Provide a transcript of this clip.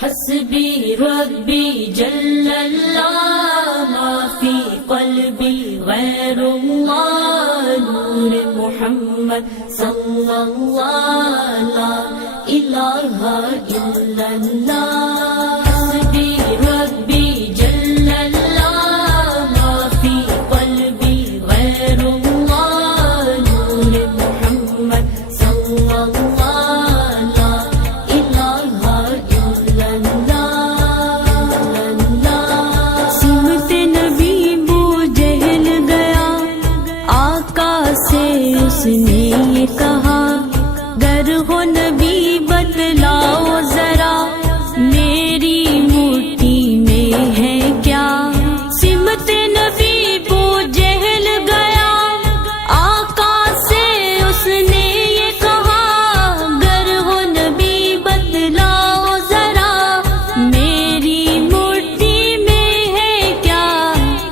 حسبي ربي jallallah ما في قلبي غير الله نور محمد صلى الله لا إله إلا الله